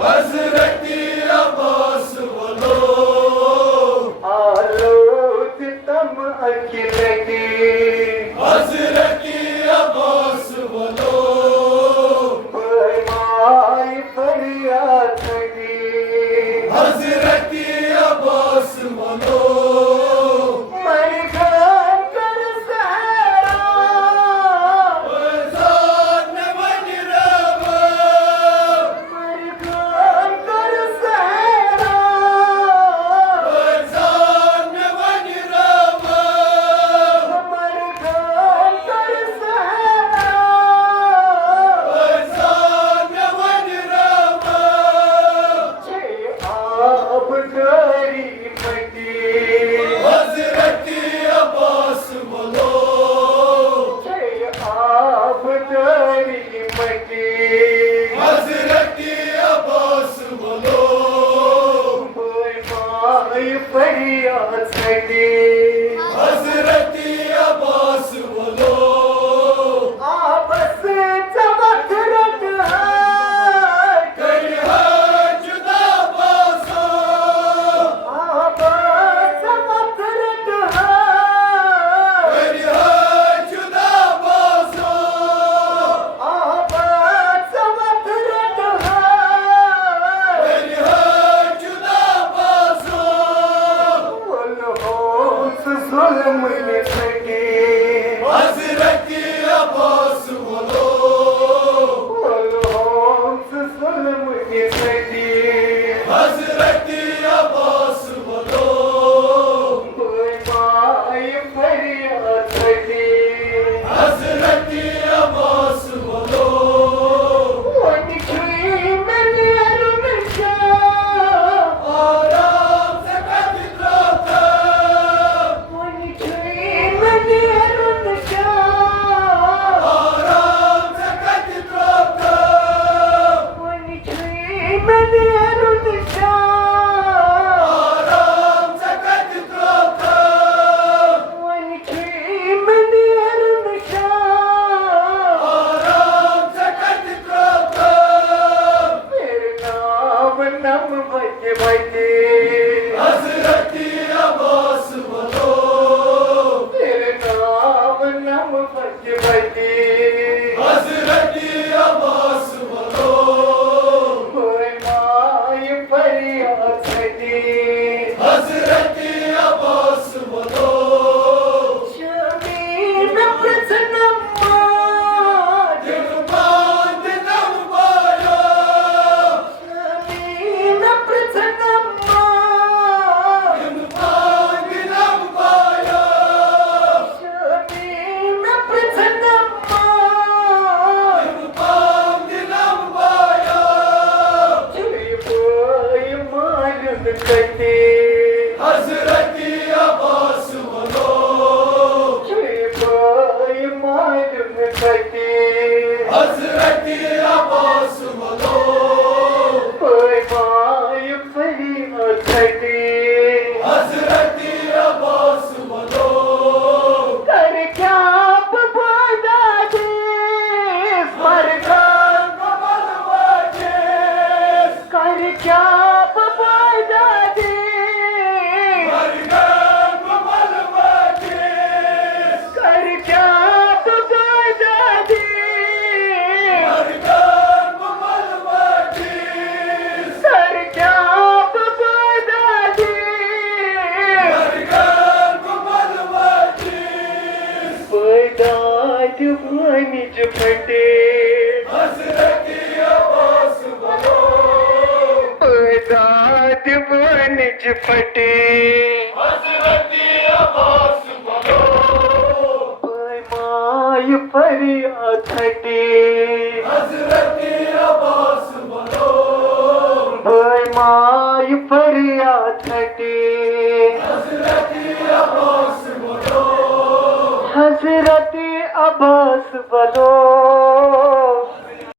हजरती अब्बास बोलो आलो सितम अखिलती हजरती अब्बास बोलो माय फरियाद की हजरती अब्बास बोलो मर खान कर सहरा जान मन रवा मर खान कर सहरा जान मन रवा मर खान कर सहरा जान मन रवा आप गरीबती हजरती अब्बास बोलो आप गरीबती हजरती अब्बास बोलो माय फरियाद की हजरती अब्बास बोलो आपस चमक रट है कई है जुदा बासो आपस चमक रट है कई है जुदा बासो आपस चमक रट है कई है जुदा बासो जुल्म ने सके हजरती अब्बास बोलो जुल्म ने सके हजरती अब्बास बोलो माय फरियाद की हजरती अब्बास बोलो आराम से कदरो था आराम से कदरो था आराम से कदरो था आराम से कदरो था नम बच बचे हजरती अब्बास बोलो तेरे नाम नम बच बचे हजरती अब्बास बोलो माय फरियाद की हजरती अब्बास बोलो शमीन प्रसन्नमा दिल बांध नम पाया शमीन प्रसन्नमा दिल बांध नम पाया शमीन प्रसन्नमा दिल बांध नम पाया बोय मालूम करते हजरती अब्बास बोलो बोय मालूम करते हजरती अब्बास बोलो बोय माय फरियाद करते हजरती अब्बास बोलो कर क्या बदा दे पर कमल वाजिस कर क्या बदा दे मरगन कमल वाजिस कर क्या बदा दे मरगन कमल वाजिस कर क्या बदा दे मरगन कमल वाजिस बदाद वानिज फटे हजरती अब्बास बोलो बदाद वानिज फटे हजरती अब्बास बोलो माय फरियाद फटे हजरती अब्बास बोलो माय फरियाद फटे हजरती अब्बास बोलो हजरत अब्बास बोलो